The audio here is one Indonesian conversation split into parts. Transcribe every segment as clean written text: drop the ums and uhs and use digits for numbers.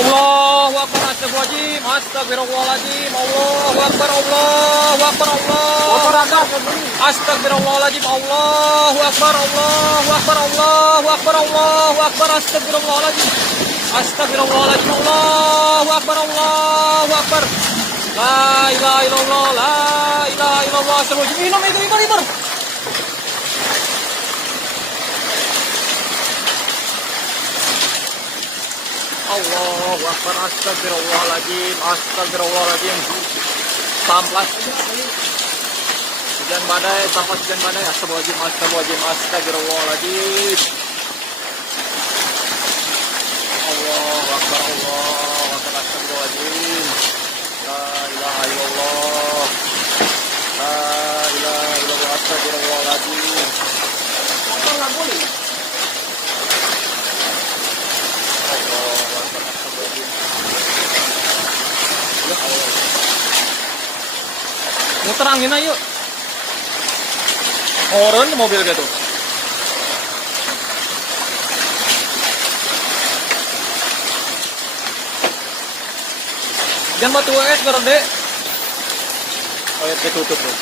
Allahu Akbar, astagfirullahaladzim, astagfirullahaladzim, Allahu Akbar, Allahu Akbar, Allahu Akbar, astagfirullahaladzim, Allahu Akbar, Allahu Akbar, Allahu Akbar, Allahu Akbar, astagfirullahaladzim, astagfirullahaladzim, Allahu Akbar, Allahu Akbar, la ilaha illallah, la ilaha illallah, astagfirullahaladzim, minum itu, ibar. Allahu Akbar, astagfirullahaladzim, astagfirullahaladzim. Samplas hujan badai, samplas hujan badai, astagfirullahaladzim, astagfirullahaladzim, astagfirullahaladzim. Allahu Akbar, Allahu Akbar, astagfirullahaladzim. La ilaha illallah, la ilaha illallah, astagfirullahaladzim. Motor nggak boleh. Muter angin ayo. Oren mobil gitu. Jangan batu es gede. Oh ya ketutup tuh.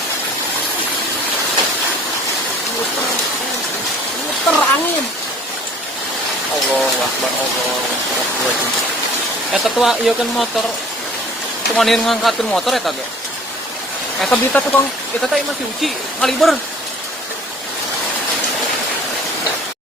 Muter angin. Allahu Akbar, Allahu Akbar. Eta tua ieu kan motor. Cuman ngangkatkeun motor eta ge. Eta bita tukang, kita teh masih uci, ngaliber.